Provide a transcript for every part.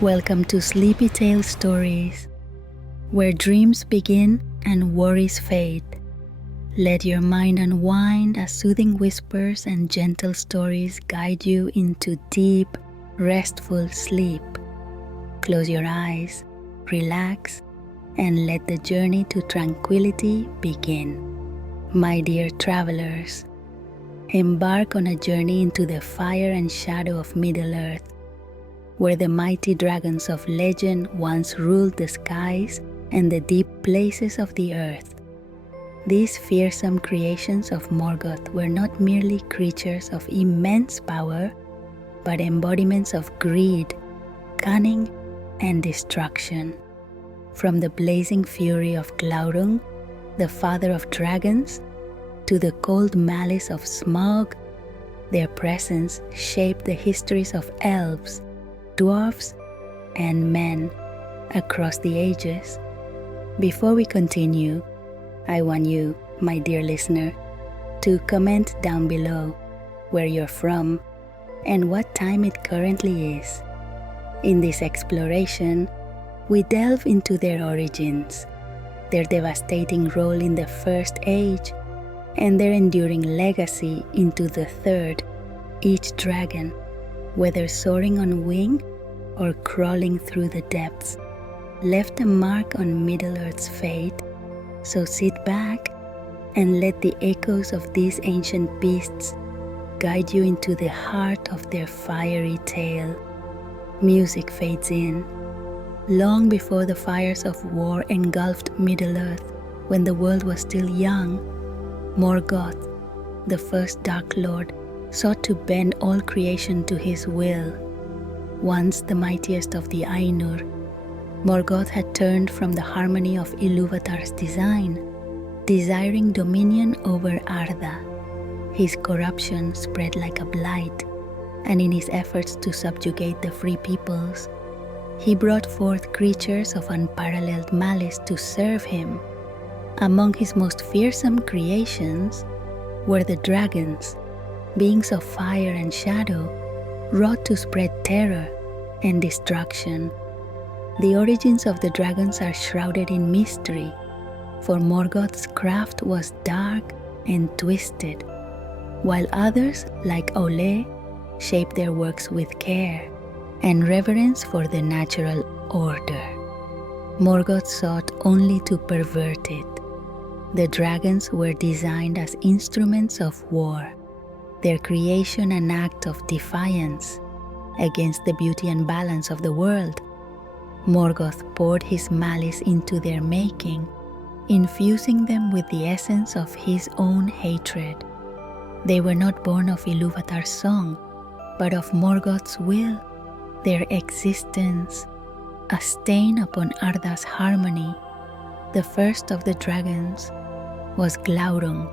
Welcome to Sleepy Tale Stories, where dreams begin and worries fade. Let your mind unwind as soothing whispers and gentle stories guide you into deep, restful sleep. Close your eyes, relax, and let the journey to tranquility begin. My dear travelers, embark on a journey into the fire and shadow of Middle-earth, where the mighty dragons of legend once ruled the skies and the deep places of the earth. These fearsome creations of Morgoth were not merely creatures of immense power, but embodiments of greed, cunning, and destruction. From the blazing fury of Glaurung, the father of dragons, to the cold malice of Smaug, their presence shaped the histories of elves, dwarfs, and men across the ages. Before we continue, I want you, my dear listener, to comment down below where you're from and what time it currently is. In this exploration, we delve into their origins, their devastating role in the First Age, and their enduring legacy into the Third. Each dragon, whether soaring on wing or crawling through the depths, left a mark on Middle-earth's fate. So sit back and let the echoes of these ancient beasts guide you into the heart of their fiery tale. Music fades in. Long before the fires of war engulfed Middle-earth, when the world was still young, Morgoth, the first Dark Lord, sought to bend all creation to his will. Once the mightiest of the Ainur, Morgoth had turned from the harmony of Ilúvatar's design, desiring dominion over Arda. His corruption spread like a blight, and in his efforts to subjugate the free peoples, he brought forth creatures of unparalleled malice to serve him. Among his most fearsome creations were the dragons, beings of fire and shadow, wrought to spread terror and destruction. The origins of the dragons are shrouded in mystery, for Morgoth's craft was dark and twisted, while others, like Olé, shaped their works with care and reverence for the natural order. Morgoth sought only to pervert it. The dragons were designed as instruments of war, their creation an act of defiance against the beauty and balance of the world. Morgoth poured his malice into their making, infusing them with the essence of his own hatred. They were not born of Ilúvatar's song, but of Morgoth's will, their existence, a stain upon Arda's harmony. The first of the dragons was Glaurung,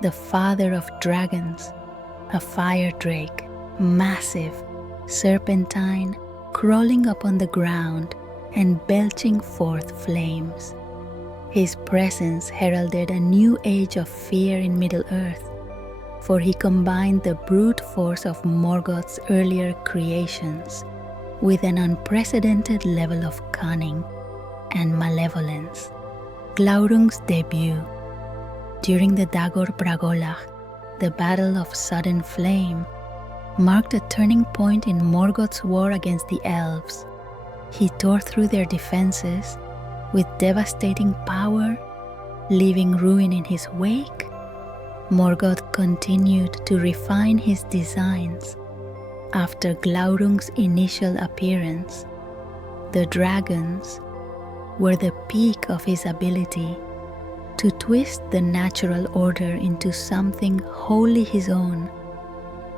the father of dragons, a fire drake, massive, serpentine, crawling upon the ground and belching forth flames. His presence heralded a new age of fear in Middle-earth, for he combined the brute force of Morgoth's earlier creations with an unprecedented level of cunning and malevolence. Glaurung's debut. During the Dagor Bragolach, the Battle of Sudden Flame, marked a turning point in Morgoth's war against the elves. He tore through their defenses with devastating power, leaving ruin in his wake. Morgoth continued to refine his designs. After Glaurung's initial appearance, the dragons were the peak of his ability to twist the natural order into something wholly his own.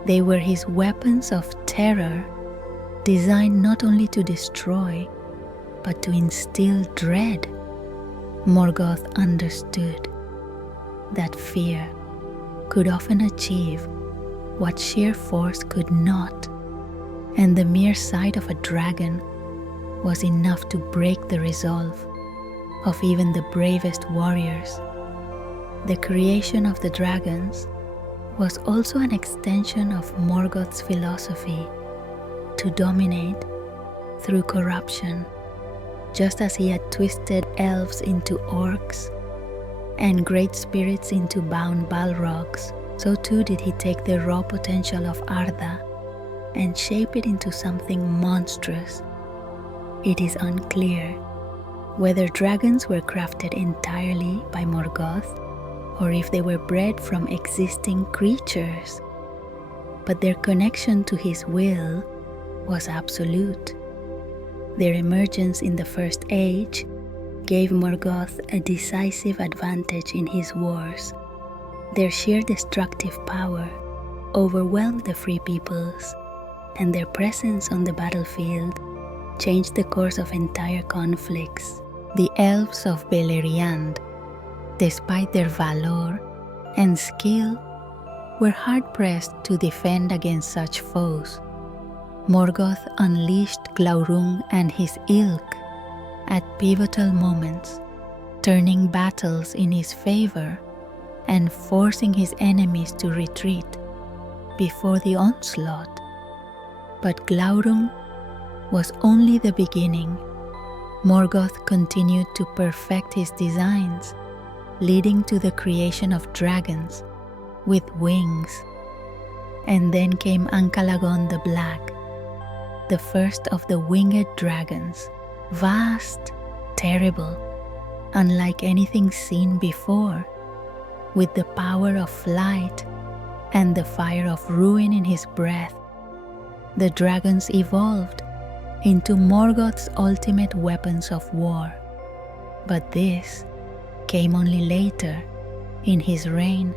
They were his weapons of terror, designed not only to destroy, but to instill dread. Morgoth understood that fear could often achieve what sheer force could not, and the mere sight of a dragon was enough to break the resolve of even the bravest warriors. The creation of the dragons was also an extension of Morgoth's philosophy to dominate through corruption, just as he had twisted elves into orcs and great spirits into bound balrogs. So too did he take the raw potential of Arda and shape it into something monstrous. It is unclear whether dragons were crafted entirely by Morgoth or if they were bred from existing creatures, but their connection to his will was absolute. Their emergence in the First Age gave Morgoth a decisive advantage in his wars. Their sheer destructive power overwhelmed the Free Peoples, and their presence on the battlefield changed the course of entire conflicts. The elves of Beleriand, despite their valor and skill, were hard-pressed to defend against such foes. Morgoth unleashed Glaurung and his ilk at pivotal moments, turning battles in his favor and forcing his enemies to retreat before the onslaught. But Glaurung was only the beginning. Morgoth continued to perfect his designs, leading to the creation of dragons with wings. And then came Ankalagon the Black, the first of the winged dragons, vast, terrible, unlike anything seen before, with the power of flight and the fire of ruin in his breath. The dragons evolved into Morgoth's ultimate weapons of war. But this came only later in his reign.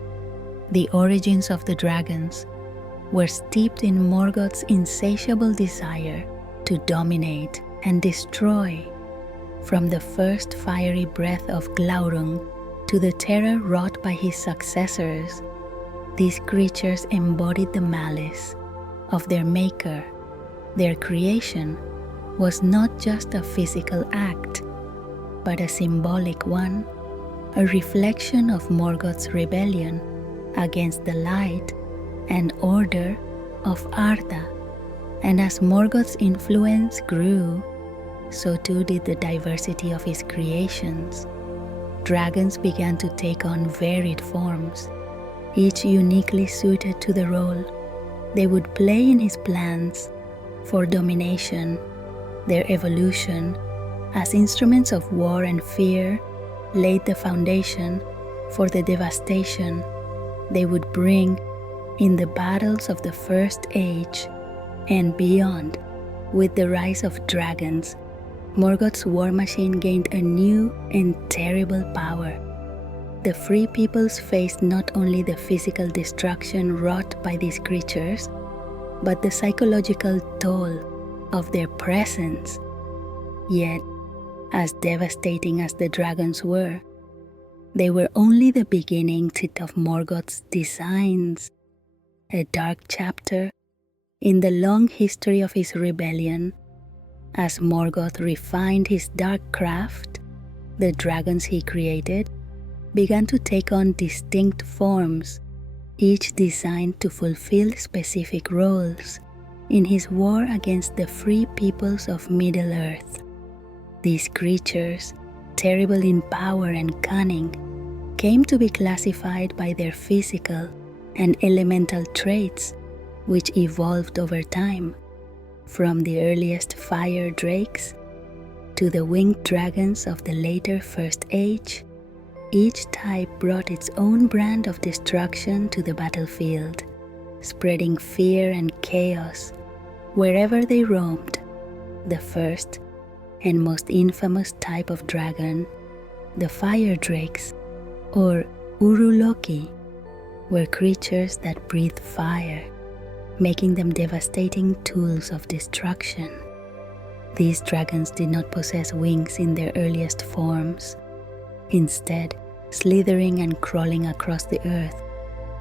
The origins of the dragons were steeped in Morgoth's insatiable desire to dominate and destroy. From the first fiery breath of Glaurung to the terror wrought by his successors, these creatures embodied the malice of their maker. Their creation was not just a physical act, but a symbolic one, a reflection of Morgoth's rebellion against the light and order of Arda. And as Morgoth's influence grew, so too did the diversity of his creations. Dragons began to take on varied forms, each uniquely suited to the role they would play in his plans for domination. Their evolution as instruments of war and fear laid the foundation for the devastation they would bring in the battles of the First Age and beyond. With the rise of dragons, Morgoth's war machine gained a new and terrible power. The Free Peoples faced not only the physical destruction wrought by these creatures, but the psychological toll of their presence. Yet, as devastating as the dragons were, they were only the beginning of Morgoth's designs, a dark chapter in the long history of his rebellion. As Morgoth refined his dark craft, the dragons he created began to take on distinct forms, each designed to fulfill specific roles in his war against the Free Peoples of Middle-earth. These creatures, terrible in power and cunning, came to be classified by their physical and elemental traits, which evolved over time, from the earliest fire drakes to the winged dragons of the later First Age. Each type brought its own brand of destruction to the battlefield, spreading fear and chaos wherever they roamed. The first and most infamous type of dragon, the fire drakes, or Uruloki, were creatures that breathed fire, making them devastating tools of destruction. These dragons did not possess wings in their earliest forms, instead slithering and crawling across the earth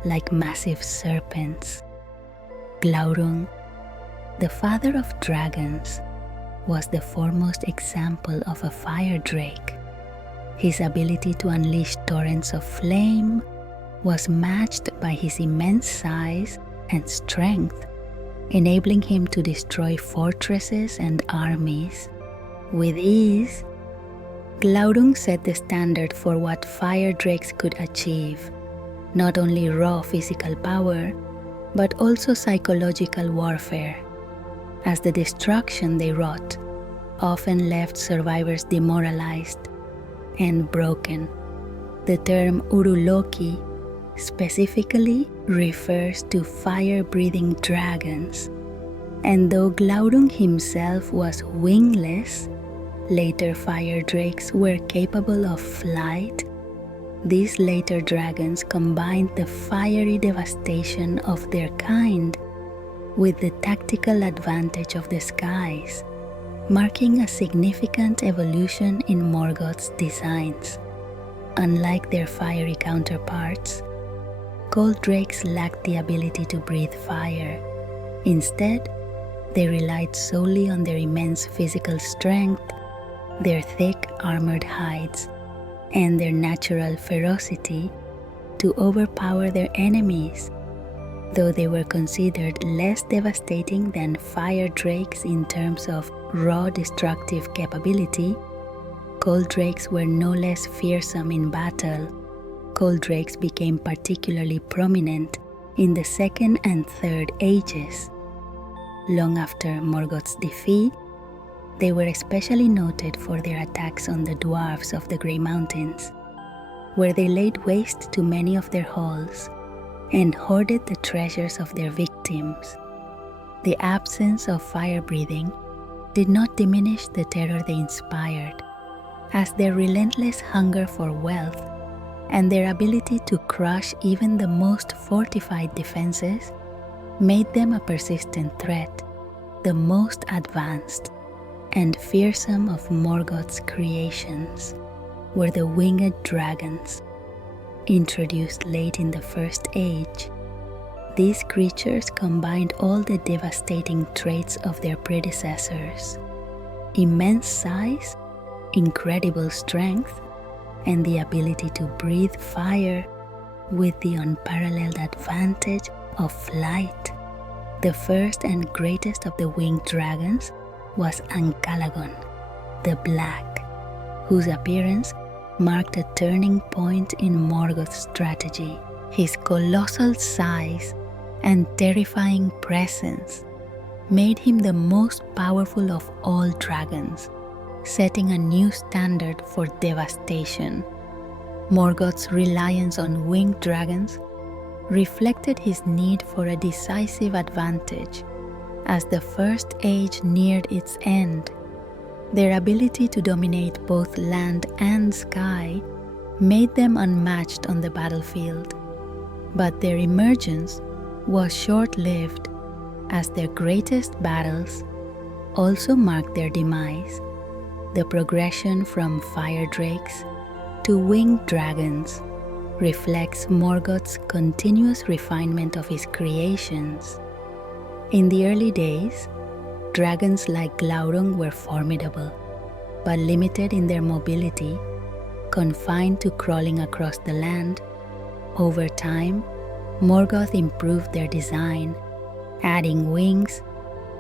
like massive serpents. Glaurung, the father of dragons, was the foremost example of a fire drake. His ability to unleash torrents of flame was matched by his immense size and strength, enabling him to destroy fortresses and armies with ease. Glaurung set the standard for what fire drakes could achieve, not only raw physical power, but also psychological warfare, as the destruction they wrought often left survivors demoralized and broken. The term Uruloki specifically refers to fire-breathing dragons, and though Glaurung himself was wingless, later fire drakes were capable of flight. These later dragons combined the fiery devastation of their kind with the tactical advantage of the skies, marking a significant evolution in Morgoth's designs. Unlike their fiery counterparts, cold drakes lacked the ability to breathe fire. Instead, they relied solely on their immense physical strength, their thick armored hides, and their natural ferocity to overpower their enemies. Though they were considered less devastating than fire drakes in terms of raw destructive capability, cold drakes were no less fearsome in battle. Cold drakes became particularly prominent in the Second and Third Ages. Long after Morgoth's defeat, they were especially noted for their attacks on the dwarves of the Grey Mountains, where they laid waste to many of their halls and hoarded the treasures of their victims. The absence of fire breathing did not diminish the terror they inspired, as their relentless hunger for wealth and their ability to crush even the most fortified defenses made them a persistent threat, the most advanced and fearsome of Morgoth's creations were the winged dragons. Introduced late in the First Age, these creatures combined all the devastating traits of their predecessors: immense size, incredible strength, and the ability to breathe fire with the unparalleled advantage of flight. The first and greatest of the winged dragons was Ancalagon, the Black, whose appearance marked a turning point in Morgoth's strategy. His colossal size and terrifying presence made him the most powerful of all dragons, setting a new standard for devastation. Morgoth's reliance on winged dragons reflected his need for a decisive advantage. As the First Age neared its end, their ability to dominate both land and sky made them unmatched on the battlefield. But their emergence was short-lived, as their greatest battles also marked their demise. The progression from fire drakes to winged dragons reflects Morgoth's continuous refinement of his creations. In the early days, dragons like Glaurung were formidable, but limited in their mobility, confined to crawling across the land. Over time, Morgoth improved their design, adding wings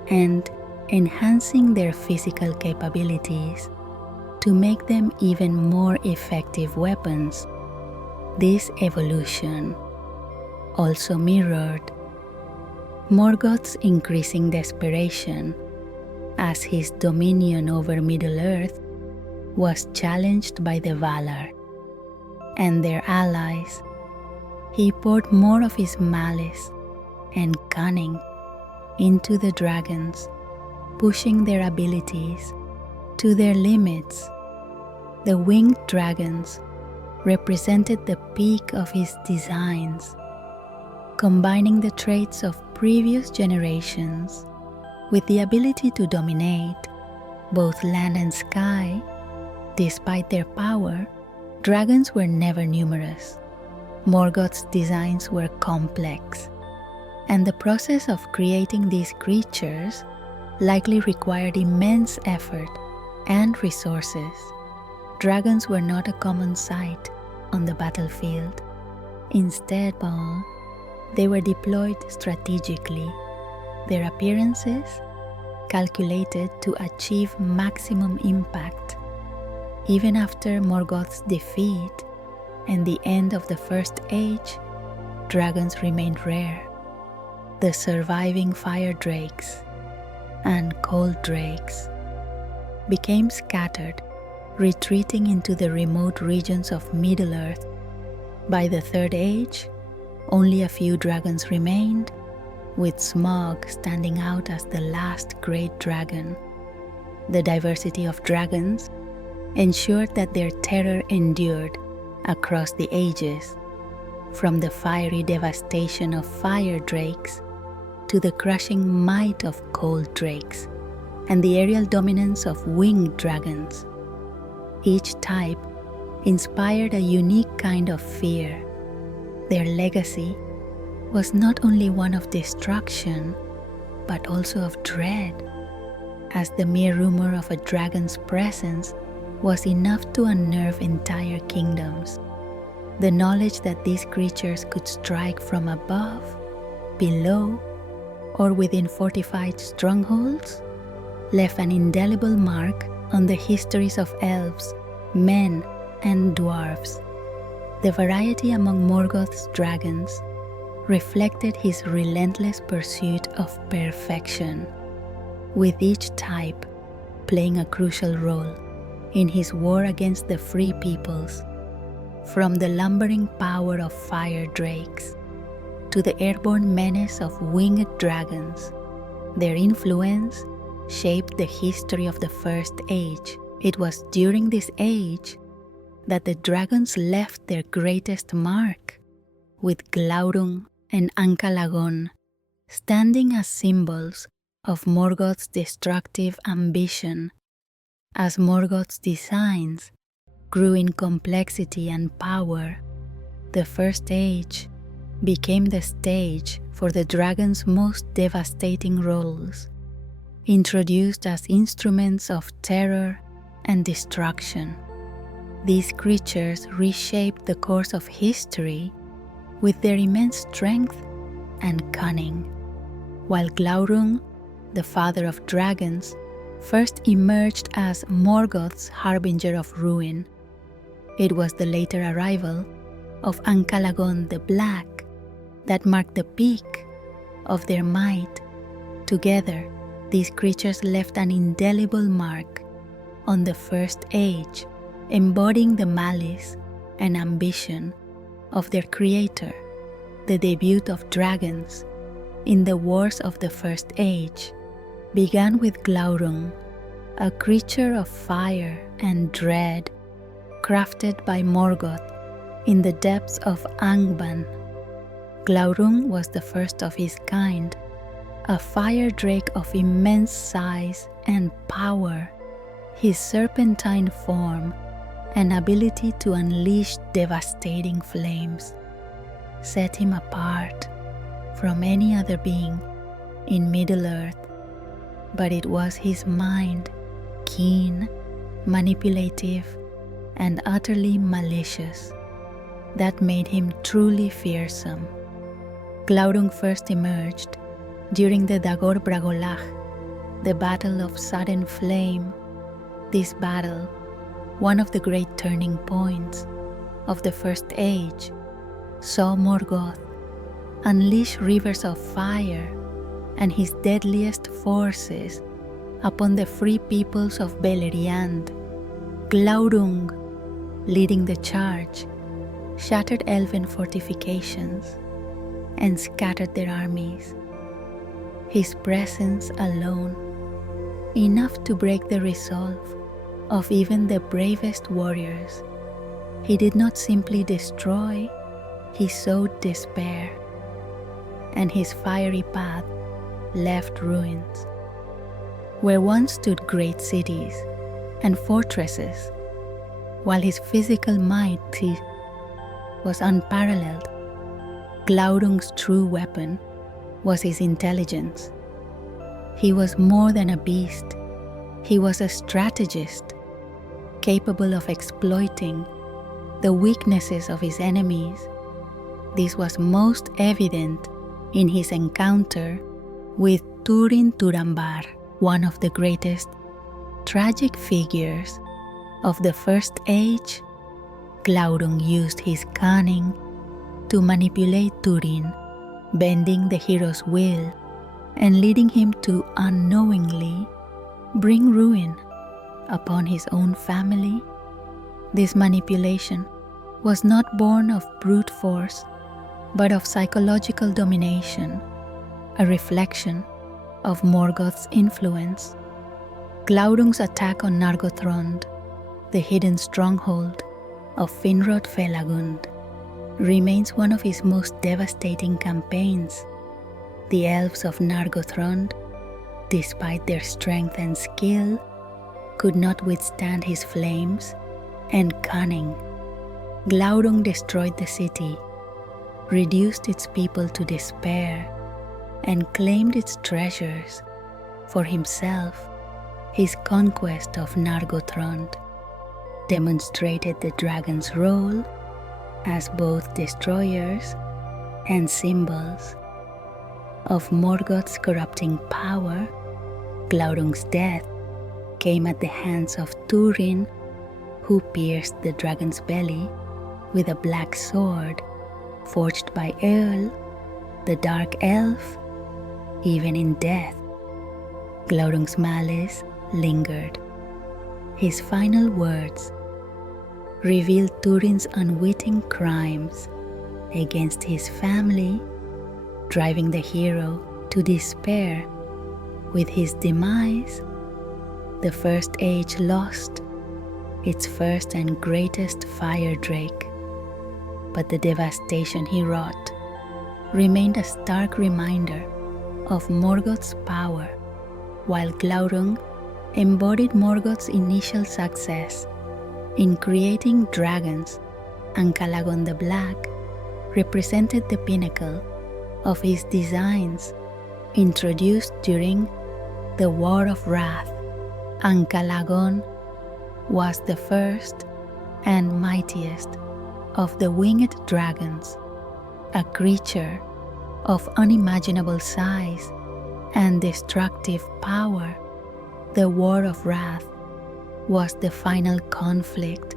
and enhancing their physical capabilities to make them even more effective weapons. This evolution also mirrored Morgoth's increasing desperation, as his dominion over Middle-earth was challenged by the Valar and their allies. He poured more of his malice and cunning into the dragons, pushing their abilities to their limits. The winged dragons represented the peak of his designs, combining the traits of previous generations with the ability to dominate both land and sky. Despite their power, dragons were never numerous. Morgoth's designs were complex, and the process of creating these creatures likely required immense effort and resources. Dragons were not a common sight on the battlefield. Instead, they were deployed strategically, their appearances calculated to achieve maximum impact. Even after Morgoth's defeat and the end of the First Age, dragons remained rare. The surviving fire drakes and cold drakes became scattered, retreating into the remote regions of Middle-earth. By the Third Age, only a few dragons remained, with Smaug standing out as the last great dragon. The diversity of dragons ensured that their terror endured across the ages, from the fiery devastation of fire drakes to the crushing might of cold drakes and the aerial dominance of winged dragons. Each type inspired a unique kind of fear. Their legacy was not only one of destruction, but also of dread, as the mere rumor of a dragon's presence was enough to unnerve entire kingdoms. The knowledge that these creatures could strike from above, below, or within fortified strongholds left an indelible mark on the histories of elves, men, and dwarves. The variety among Morgoth's dragons reflected his relentless pursuit of perfection, with each type playing a crucial role in his war against the free peoples. From the lumbering power of fire drakes to the airborne menace of winged dragons, their influence shaped the history of the First Age. It was during this age that the dragons left their greatest mark, with Glaurung and Ankalagon standing as symbols of Morgoth's destructive ambition. As Morgoth's designs grew in complexity and power, the First Age became the stage for the dragon's most devastating roles, introduced as instruments of terror and destruction. These creatures reshaped the course of history with their immense strength and cunning, while Glaurung, the father of dragons, first emerged as Morgoth's harbinger of ruin. It was the later arrival of Ankalagon the Black that marked the peak of their might. Together, these creatures left an indelible mark on the First Age, embodying the malice and ambition of their creator. The debut of dragons in the wars of the First Age began with Glaurung, a creature of fire and dread, crafted by Morgoth in the depths of Angband. Glaurung was the first of his kind, a fire drake of immense size and power. His serpentine form and ability to unleash devastating flames set him apart from any other being in Middle-earth. But it was his mind, keen, manipulative, and utterly malicious, that made him truly fearsome. Glaurung first emerged during the Dagor Bragolach, the Battle of Sudden Flame. This battle, one of the great turning points of the First Age, saw Morgoth unleash rivers of fire and his deadliest forces upon the free peoples of Beleriand. Glaurung, leading the charge, shattered elven fortifications and scattered their armies. His presence alone, enough to break the resolve of even the bravest warriors. He did not simply destroy, he sowed despair, and his fiery path left ruins. Where once stood great cities and fortresses, while his physical might was unparalleled, Glaurung's true weapon was his intelligence. He was more than a beast. He was a strategist, capable of exploiting the weaknesses of his enemies. This was most evident in his encounter with Turin Turambar, one of the greatest tragic figures of the First Age, Glaurung used his cunning to manipulate Turin, bending the hero's will and leading him to unknowingly bring ruin upon his own family. This manipulation was not born of brute force, but of psychological domination, a reflection of Morgoth's influence. Glaurung's attack on Nargothrond, the hidden stronghold of Finrod Felagund, remains one of his most devastating campaigns. The elves of Nargothrond, despite their strength and skill, could not withstand his flames and cunning. Glaurung destroyed the city, reduced its people to despair, and claimed its treasures for himself. His conquest of Nargothrond demonstrated the dragon's role as both destroyers and symbols of Morgoth's corrupting power. Glaurung's death came at the hands of Turin, who pierced the dragon's belly with a black sword forged by Earl, the dark elf. Even in death, Glaurung's malice lingered. His final words revealed Turin's unwitting crimes against his family, driving the hero to despair. With his demise, the First Age lost its first and greatest fire drake, but the devastation he wrought remained a stark reminder of Morgoth's power. While Glaurung embodied Morgoth's initial success in creating dragons, Ancalagon the Black represented the pinnacle of his designs. Introduced during the War of Wrath, Ancalagon was the first and mightiest of the winged dragons, a creature of unimaginable size and destructive power. The War of Wrath was the final conflict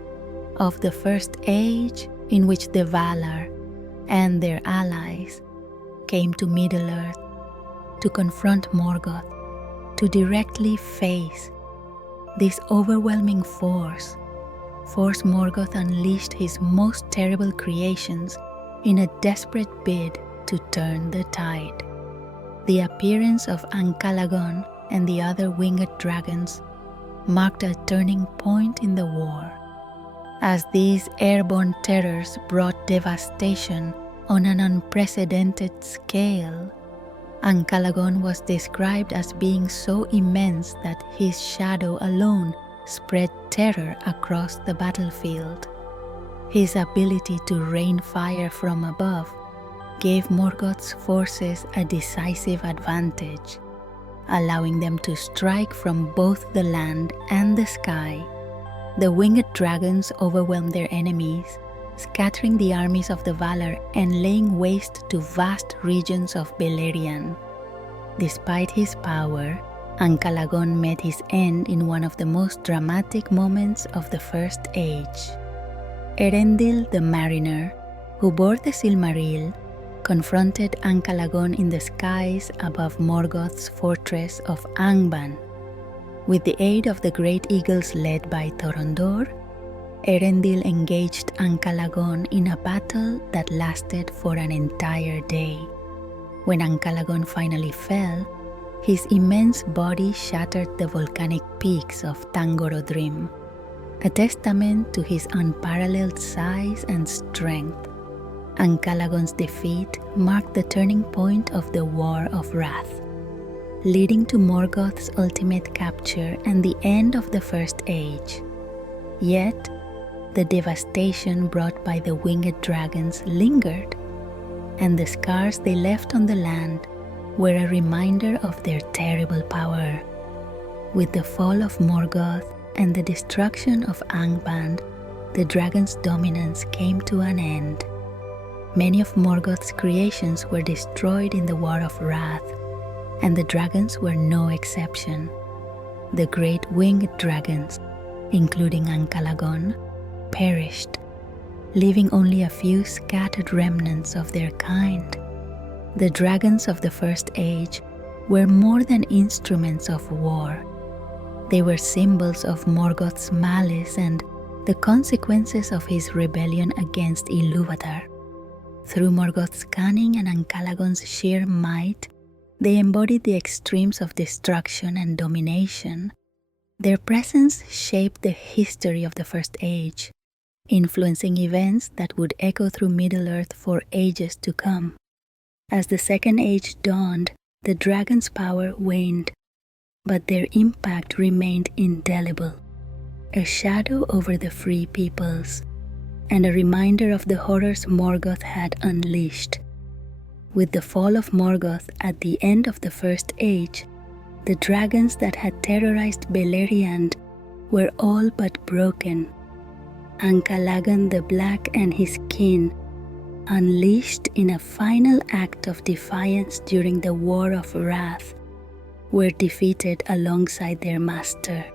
of the First Age, in which the Valar and their allies came to Middle-earth to confront Morgoth, to directly face this overwhelming force. Morgoth unleashed his most terrible creations in a desperate bid to turn the tide. The appearance of Ancalagon and the other winged dragons marked a turning point in the war. As these airborne terrors brought devastation on an unprecedented scale, Ancalagon was described as being so immense that his shadow alone spread terror across the battlefield. His ability to rain fire from above gave Morgoth's forces a decisive advantage, allowing them to strike from both the land and the sky. The winged dragons overwhelmed their enemies, scattering the armies of the Valar and laying waste to vast regions of Beleriand. Despite his power, Ancalagon met his end in one of the most dramatic moments of the First Age. Erendil the Mariner, who bore the Silmaril, confronted Ancalagon in the skies above Morgoth's fortress of Angband. With the aid of the great eagles led by Thorondor, Erendil engaged Ancalagon in a battle that lasted for an entire day. When Ancalagon finally fell, his immense body shattered the volcanic peaks of Tangorodrim, a testament to his unparalleled size and strength. Ancalagon's defeat marked the turning point of the War of Wrath, leading to Morgoth's ultimate capture and the end of the First Age. Yet, the devastation brought by the winged dragons lingered, and the scars they left on the land were a reminder of their terrible power. With the fall of Morgoth and the destruction of Angband, the dragon's dominance came to an end. Many of Morgoth's creations were destroyed in the War of Wrath, and the dragons were no exception. The great winged dragons, including Ancalagon, perished, leaving only a few scattered remnants of their kind. The dragons of the First Age were more than instruments of war. They were symbols of Morgoth's malice and the consequences of his rebellion against Ilúvatar. Through Morgoth's cunning and Ancalagon's sheer might, they embodied the extremes of destruction and domination. Their presence shaped the history of the First Age, influencing events that would echo through Middle-earth for ages to come. As the Second Age dawned, the dragons' power waned, but their impact remained indelible, a shadow over the free peoples, and a reminder of the horrors Morgoth had unleashed. With the fall of Morgoth at the end of the First Age, the dragons that had terrorized Beleriand were all but broken. Ancalagon the Black and his kin, unleashed in a final act of defiance during the War of Wrath, were defeated alongside their master.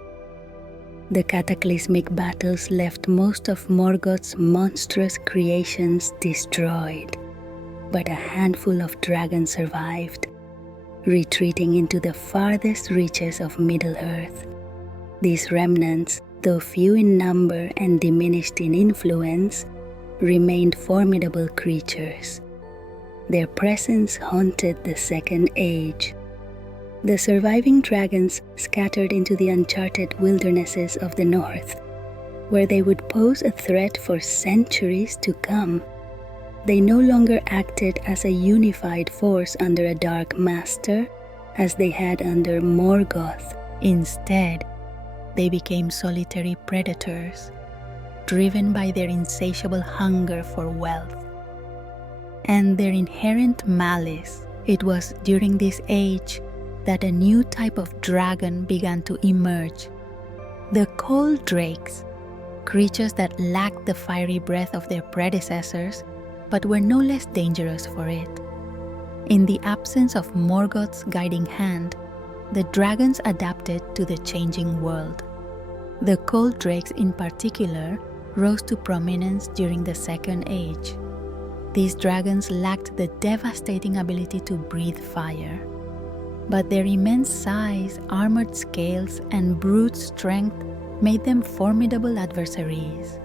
The cataclysmic battles left most of Morgoth's monstrous creations destroyed, but a handful of dragons survived, retreating into the farthest reaches of Middle-earth. These remnants, though few in number and diminished in influence, remained formidable creatures. Their presence haunted the Second Age. The surviving dragons scattered into the uncharted wildernesses of the north, where they would pose a threat for centuries to come. They no longer acted as a unified force under a dark master, as they had under Morgoth. Instead, they became solitary predators, driven by their insatiable hunger for wealth and their inherent malice. It was during this age that a new type of dragon began to emerge. The cold drakes, creatures that lacked the fiery breath of their predecessors, but were no less dangerous for it. In the absence of Morgoth's guiding hand, the dragons adapted to the changing world. The cold drakes in particular rose to prominence during the Second Age. These dragons lacked the devastating ability to breathe fire, but their immense size, armored scales, and brute strength made them formidable adversaries.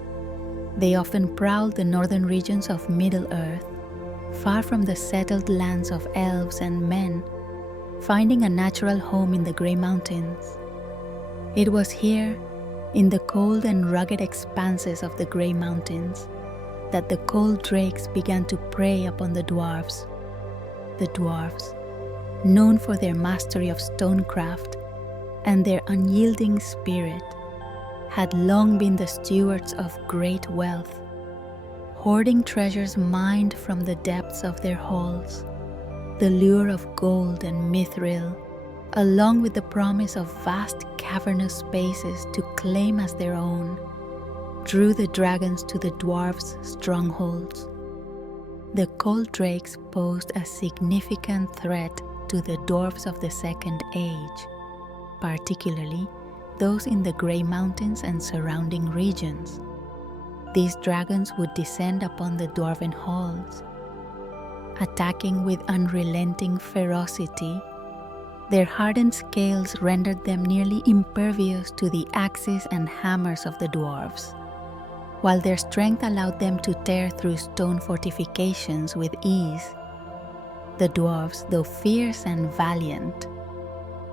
They often prowled the northern regions of Middle-earth, far from the settled lands of elves and men, finding a natural home in the Grey Mountains. It was here, in the cold and rugged expanses of the Grey Mountains, that the cold drakes began to prey upon the dwarves. The dwarves, known for their mastery of stonecraft and their unyielding spirit, had long been the stewards of great wealth, hoarding treasures mined from the depths of their halls. The lure of gold and mithril, along with the promise of vast cavernous spaces to claim as their own, drew the dragons to the dwarves' strongholds. The cold drakes posed a significant threat to the dwarves of the Second Age, particularly those in the Grey Mountains and surrounding regions. These dragons would descend upon the dwarven halls, attacking with unrelenting ferocity. Their hardened scales rendered them nearly impervious to the axes and hammers of the dwarves, while their strength allowed them to tear through stone fortifications with ease. The dwarves, though fierce and valiant,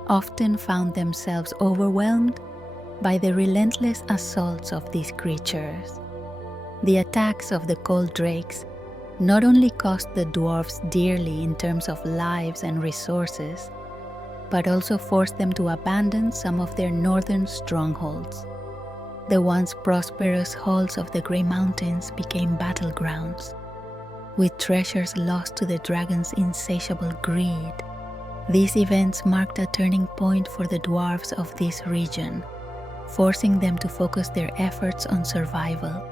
often found themselves overwhelmed by the relentless assaults of these creatures. The attacks of the cold drakes not only cost the dwarves dearly in terms of lives and resources, but also forced them to abandon some of their northern strongholds. The once prosperous halls of the Grey Mountains became battlegrounds, with treasures lost to the dragons' insatiable greed. These events marked a turning point for the dwarves of this region, forcing them to focus their efforts on survival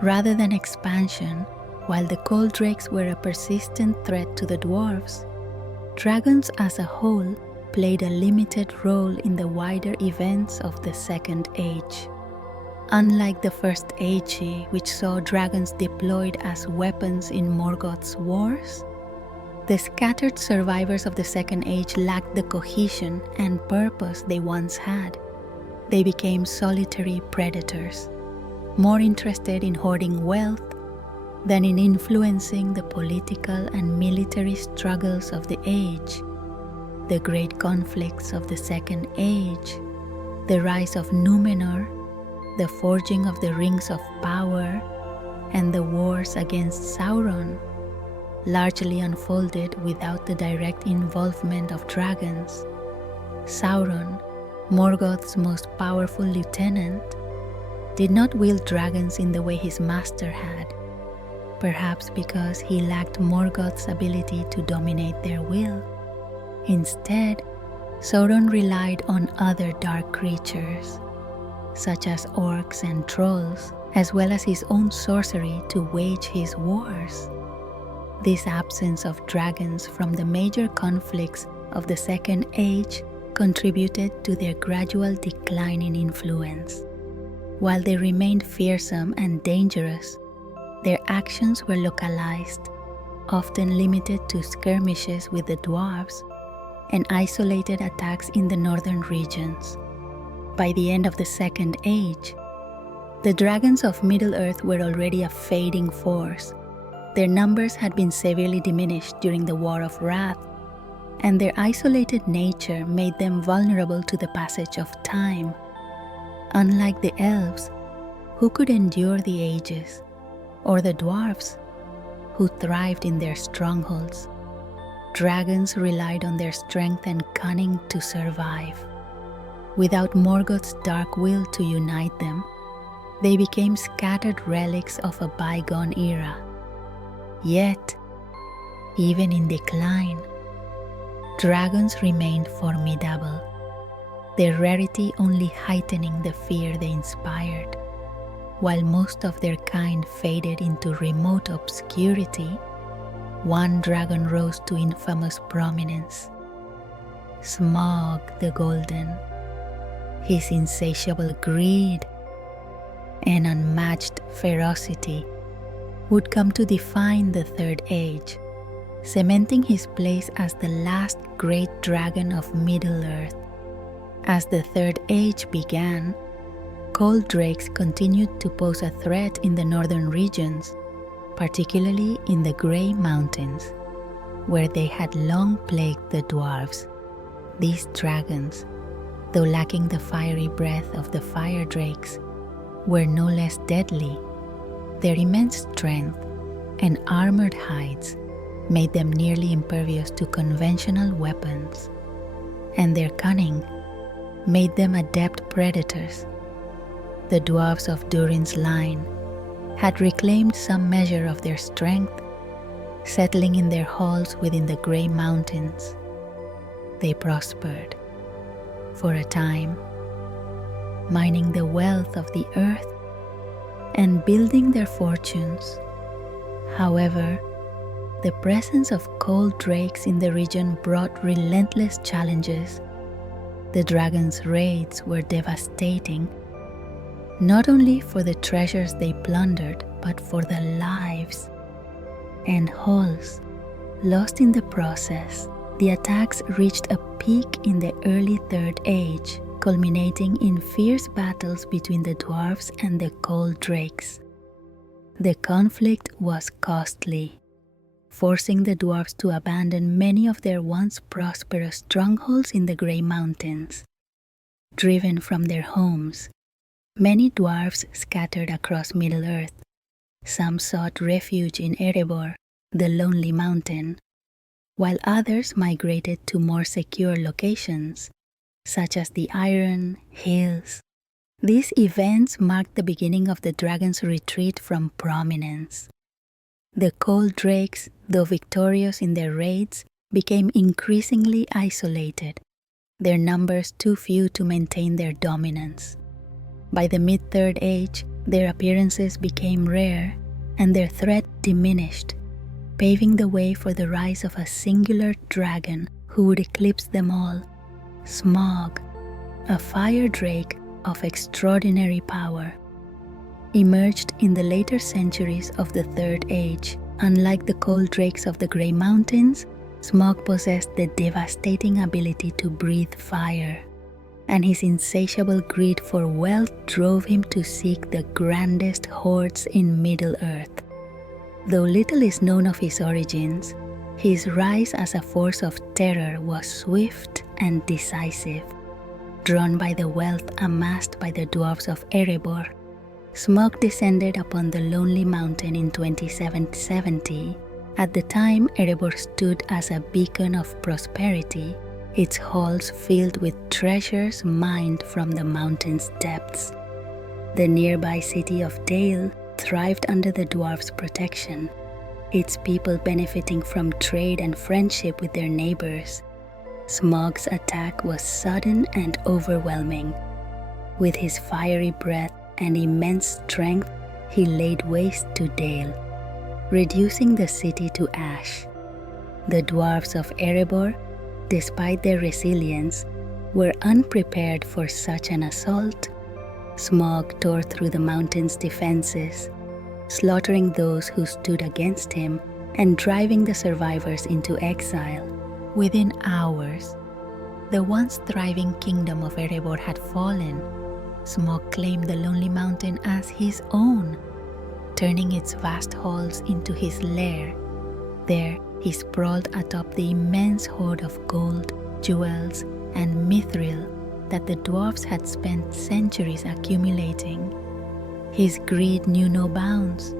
rather than expansion. While the cold drakes were a persistent threat to the dwarves, dragons as a whole played a limited role in the wider events of the Second Age. Unlike the First Age, which saw dragons deployed as weapons in Morgoth's wars, the scattered survivors of the Second Age lacked the cohesion and purpose they once had. They became solitary predators, more interested in hoarding wealth than in influencing the political and military struggles of the age. The great conflicts of the Second Age, the rise of Númenor, the forging of the Rings of Power, and the wars against Sauron largely unfolded without the direct involvement of dragons. Sauron, Morgoth's most powerful lieutenant, did not wield dragons in the way his master had, perhaps because he lacked Morgoth's ability to dominate their will. Instead, Sauron relied on other dark creatures, such as orcs and trolls, as well as his own sorcery to wage his wars. This absence of dragons from the major conflicts of the Second Age contributed to their gradual decline in influence. While they remained fearsome and dangerous, their actions were localized, often limited to skirmishes with the dwarves and isolated attacks in the northern regions. By the end of the Second Age, the dragons of Middle-earth were already a fading force. Their numbers had been severely diminished during the War of Wrath, and their isolated nature made them vulnerable to the passage of time. Unlike the elves, who could endure the ages, or the dwarves, who thrived in their strongholds, dragons relied on their strength and cunning to survive. Without Morgoth's dark will to unite them, they became scattered relics of a bygone era. Yet, even in decline, dragons remained formidable, their rarity only heightening the fear they inspired. While most of their kind faded into remote obscurity, one dragon rose to infamous prominence: Smaug the Golden. His insatiable greed and unmatched ferocity would come to define the Third Age, cementing his place as the last great dragon of Middle-earth. As the Third Age began, cold drakes continued to pose a threat in the northern regions, particularly in the Grey Mountains, where they had long plagued the dwarves. These dragons, though lacking the fiery breath of the fire drakes, were no less deadly. Their immense strength and armored hides made them nearly impervious to conventional weapons, and their cunning made them adept predators. The dwarves of Durin's line had reclaimed some measure of their strength, settling in their halls within the Grey Mountains. They prospered, for a time, mining the wealth of the earth and building their fortunes. However, the presence of cold drakes in the region brought relentless challenges. The dragons' raids were devastating, not only for the treasures they plundered, but for the lives and halls lost in the process. The attacks reached a peak in the early Third Age, culminating in fierce battles between the dwarves and the cold drakes. The conflict was costly, forcing the dwarves to abandon many of their once prosperous strongholds in the Grey Mountains. Driven from their homes, many dwarves scattered across Middle-earth. Some sought refuge in Erebor, the Lonely Mountain, while others migrated to more secure locations, such as the Iron Hills. These events marked the beginning of the dragons' retreat from prominence. The cold drakes, though victorious in their raids, became increasingly isolated, their numbers too few to maintain their dominance. By the mid-Third Age, their appearances became rare and their threat diminished. paving the way for the rise of a singular dragon who would eclipse them all, Smaug, a fire drake of extraordinary power. Emerged in the later centuries of the Third Age, unlike the cold drakes of the Grey Mountains, Smaug possessed the devastating ability to breathe fire, and his insatiable greed for wealth drove him to seek the grandest hoards in Middle-earth. Though little is known of his origins, his rise as a force of terror was swift and decisive. Drawn by the wealth amassed by the dwarves of Erebor, Smaug descended upon the lonely mountain in 2770. At the time, Erebor stood as a beacon of prosperity, its halls filled with treasures mined from the mountain's depths. The nearby city of Dale thrived under the dwarves' protection, its people benefiting from trade and friendship with their neighbors. Smaug's attack was sudden and overwhelming. With his fiery breath and immense strength, he laid waste to Dale, reducing the city to ash. The dwarves of Erebor, despite their resilience, were unprepared for such an assault. Smaug tore through the mountain's defenses, slaughtering those who stood against him and driving the survivors into exile. Within hours, the once thriving kingdom of Erebor had fallen. Smaug claimed the lonely mountain as his own, turning its vast halls into his lair. There, he sprawled atop the immense hoard of gold, jewels, and mithril that the dwarves had spent centuries accumulating. His greed knew no bounds.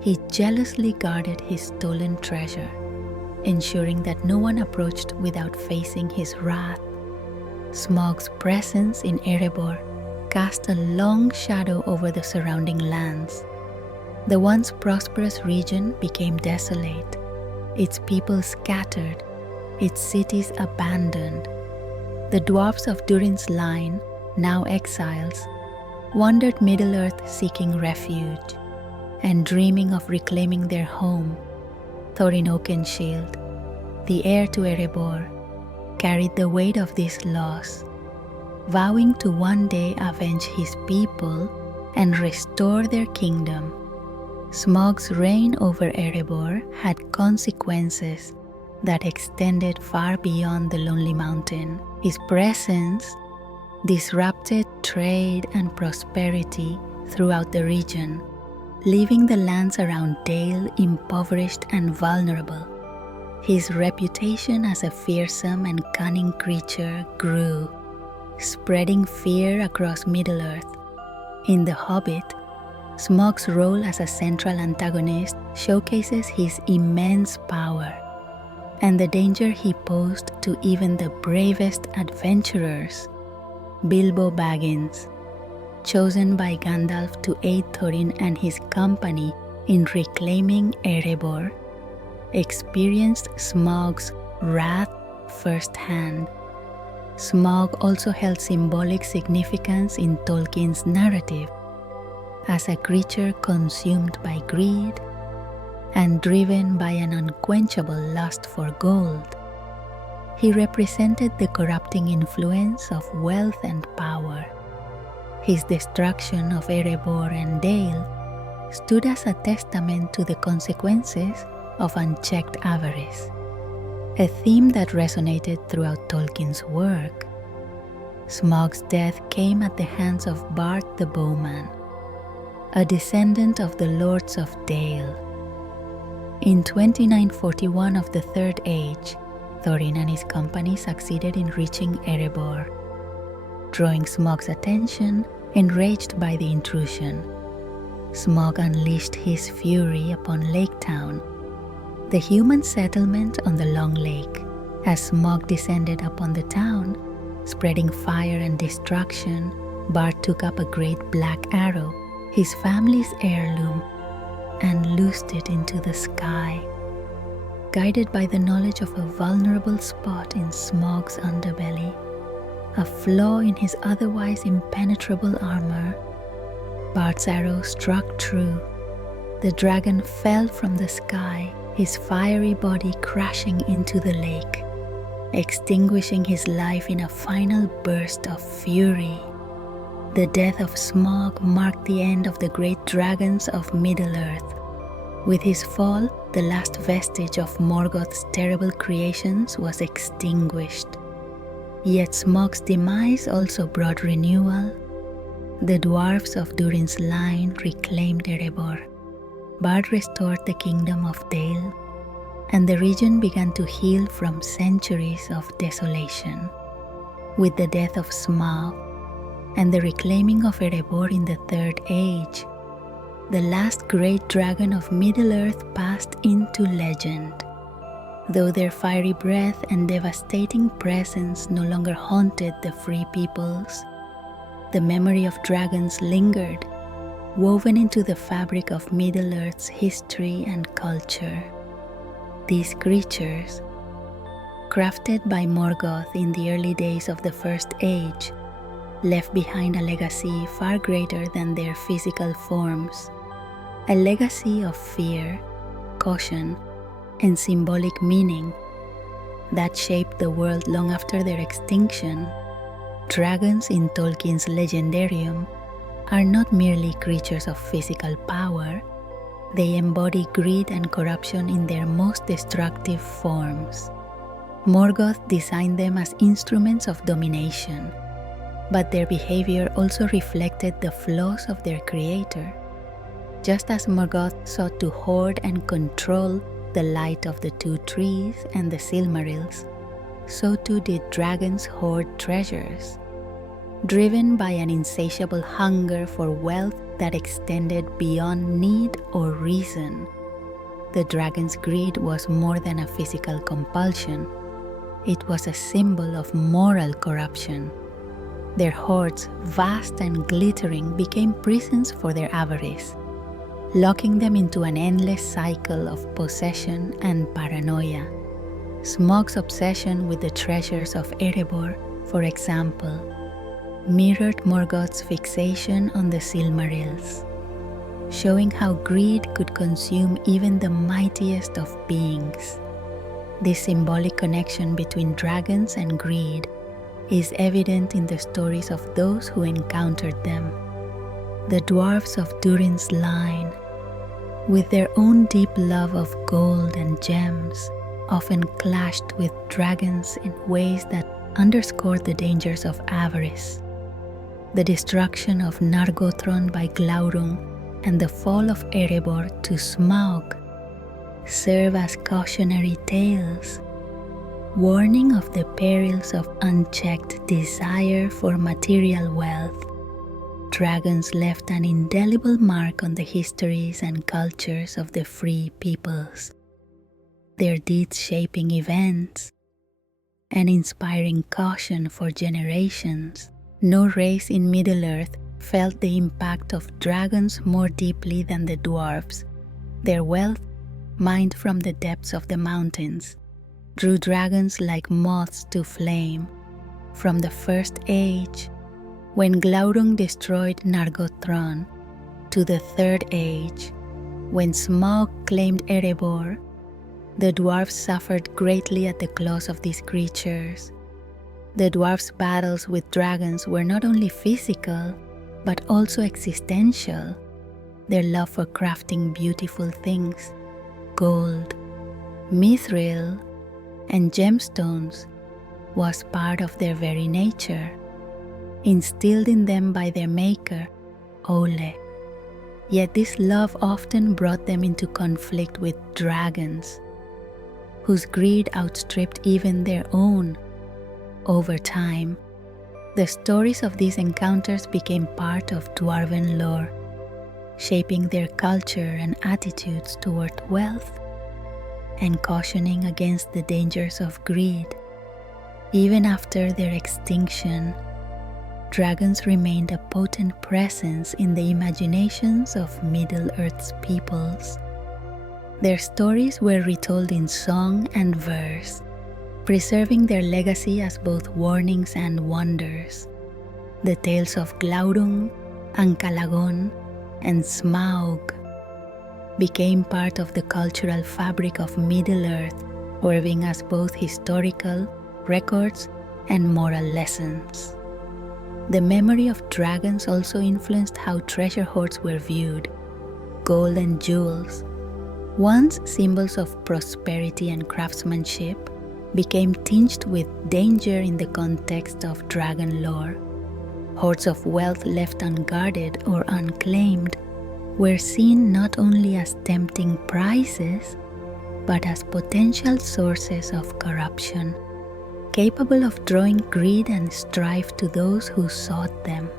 He jealously guarded his stolen treasure, ensuring that no one approached without facing his wrath. Smaug's presence in Erebor cast a long shadow over the surrounding lands. The once prosperous region became desolate, its people scattered, its cities abandoned. The dwarves of Durin's line, now exiles, wandered Middle-earth seeking refuge and dreaming of reclaiming their home. Thorin Oakenshield, the heir to Erebor, carried the weight of this loss, vowing to one day avenge his people and restore their kingdom. Smaug's reign over Erebor had consequences that extended far beyond the lonely mountain. His presence disrupted trade and prosperity throughout the region, leaving the lands around Dale impoverished and vulnerable. His reputation as a fearsome and cunning creature grew, spreading fear across Middle-earth. In The Hobbit, Smaug's role as a central antagonist showcases his immense power and the danger he posed to even the bravest adventurers. Bilbo Baggins, chosen by Gandalf to aid Thorin and his company in reclaiming Erebor, experienced Smaug's wrath firsthand. Smaug also held symbolic significance in Tolkien's narrative as a creature consumed by greed and driven by an unquenchable lust for gold. He represented the corrupting influence of wealth and power. His destruction of Erebor and Dale stood as a testament to the consequences of unchecked avarice, a theme that resonated throughout Tolkien's work. Smaug's death came at the hands of Bart the Bowman, a descendant of the Lords of Dale. In 2941 of the Third Age, Thorin and his company succeeded in reaching Erebor. Drawing Smaug's attention, enraged by the intrusion, Smaug unleashed his fury upon Lake Town, the human settlement on the Long Lake. As Smaug descended upon the town, spreading fire and destruction, Bart took up a great black arrow, his family's heirloom, and loosed it into the sky. Guided by the knowledge of a vulnerable spot in Smaug's underbelly, a flaw in his otherwise impenetrable armor, Bart's arrow struck true. The dragon fell from the sky, his fiery body crashing into the lake, extinguishing his life in a final burst of fury. The death of Smaug marked the end of the great dragons of Middle-earth. With his fall, the last vestige of Morgoth's terrible creations was extinguished. Yet Smaug's demise also brought renewal. The dwarves of Durin's line reclaimed Erebor. Bard restored the kingdom of Dale, and the region began to heal from centuries of desolation. With the death of Smaug and the reclaiming of Erebor in the Third Age, the last great dragon of Middle-earth passed into legend. Though their fiery breath and devastating presence no longer haunted the free peoples, the memory of dragons lingered, woven into the fabric of Middle-earth's history and culture. These creatures, crafted by Morgoth in the early days of the First Age, left behind a legacy far greater than their physical forms, a legacy of fear, caution, and symbolic meaning that shaped the world long after their extinction. Dragons in Tolkien's legendarium are not merely creatures of physical power, they embody greed and corruption in their most destructive forms. Morgoth designed them as instruments of domination, but their behavior also reflected the flaws of their creator. Just as Morgoth sought to hoard and control the light of the two trees and the Silmarils, so too did dragons hoard treasures. Driven by an insatiable hunger for wealth that extended beyond need or reason, the dragon's greed was more than a physical compulsion. It was a symbol of moral corruption. Their hoards, vast and glittering, became prisons for their avarice, locking them into an endless cycle of possession and paranoia. Smaug's obsession with the treasures of Erebor, for example, mirrored Morgoth's fixation on the Silmarils, showing how greed could consume even the mightiest of beings. This symbolic connection between dragons and greed is evident in the stories of those who encountered them. The dwarves of Durin's line, with their own deep love of gold and gems, often clashed with dragons in ways that underscored the dangers of avarice. The destruction of Nargothrond by Glaurung and the fall of Erebor to Smaug serve as cautionary tales, warning of the perils of unchecked desire for material wealth. Dragons left an indelible mark on the histories and cultures of the free peoples, their deeds shaping events and inspiring caution for generations. No race in Middle-earth felt the impact of dragons more deeply than the dwarves. Their wealth, mined from the depths of the mountains, drew dragons like moths to flame. From the First Age, when Glaurung destroyed Nargothrond, to the Third Age, when Smaug claimed Erebor, the dwarves suffered greatly at the claws of these creatures. The dwarves' battles with dragons were not only physical, but also existential. Their love for crafting beautiful things, gold, mithril, and gemstones, was part of their very nature, instilled in them by their maker, Ole. Yet this love often brought them into conflict with dragons, whose greed outstripped even their own. Over time, the stories of these encounters became part of dwarven lore, shaping their culture and attitudes toward wealth and cautioning against the dangers of greed. Even after their extinction, dragons remained a potent presence in the imaginations of Middle-earth's peoples. Their stories were retold in song and verse, preserving their legacy as both warnings and wonders. The tales of Glaurung, Ankalagon, and Smaug became part of the cultural fabric of Middle-earth, serving as both historical records and moral lessons. The memory of dragons also influenced how treasure hoards were viewed. Gold and jewels, once symbols of prosperity and craftsmanship, became tinged with danger in the context of dragon lore. Hoards of wealth left unguarded or unclaimed were seen not only as tempting prizes, but as potential sources of corruption, capable of drawing greed and strife to those who sought them.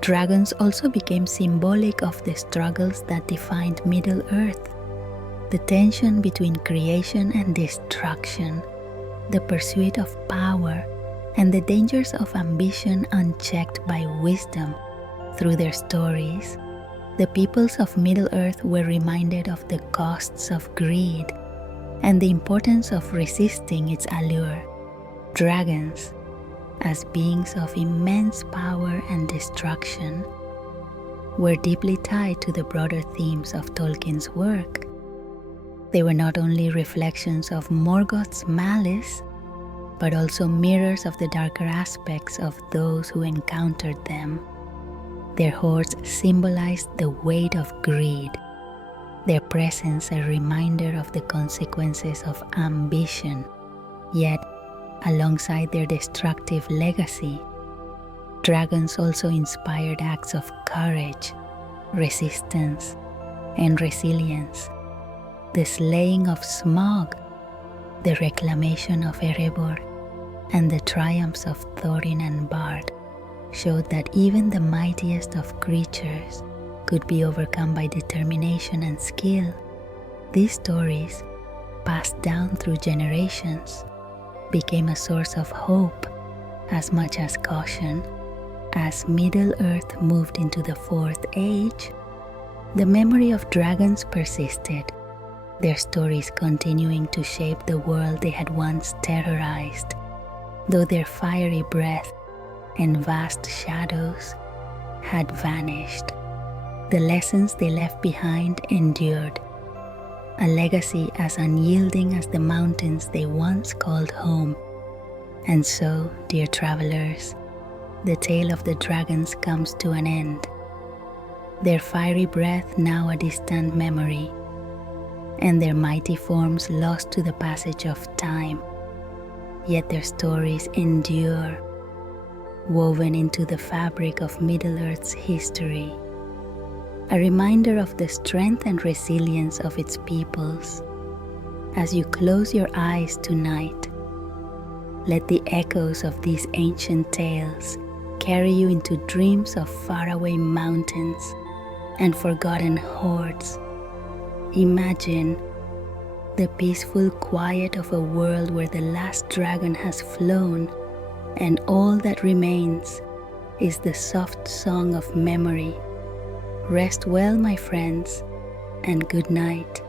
Dragons also became symbolic of the struggles that defined Middle-earth, the tension between creation and destruction, the pursuit of power, and the dangers of ambition unchecked by wisdom. Through their stories, the peoples of Middle-earth were reminded of the costs of greed and the importance of resisting its allure. Dragons, as beings of immense power and destruction, were deeply tied to the broader themes of Tolkien's work. They were not only reflections of Morgoth's malice, but also mirrors of the darker aspects of those who encountered them. Their hoards symbolized the weight of greed, their presence a reminder of the consequences of ambition. Yet, alongside their destructive legacy, dragons also inspired acts of courage, resistance, and resilience. The slaying of Smaug, the reclamation of Erebor, and the triumphs of Thorin and Bard showed that even the mightiest of creatures could be overcome by determination and skill. These stories, passed down through generations, became a source of hope as much as caution. As Middle-earth moved into the Fourth Age, the memory of dragons persisted, their stories continuing to shape the world they had once terrorized, though their fiery breath and vast shadows had vanished. The lessons they left behind endured, a legacy as unyielding as the mountains they once called home. And so, dear travelers, the tale of the dragons comes to an end, their fiery breath now a distant memory, and their mighty forms lost to the passage of time. Yet their stories endure, woven into the fabric of Middle-earth's history, a reminder of the strength and resilience of its peoples. As you close your eyes tonight, let the echoes of these ancient tales carry you into dreams of faraway mountains and forgotten hordes. Imagine the peaceful quiet of a world where the last dragon has flown and all that remains is the soft song of memory. Rest well, my friends, and good night.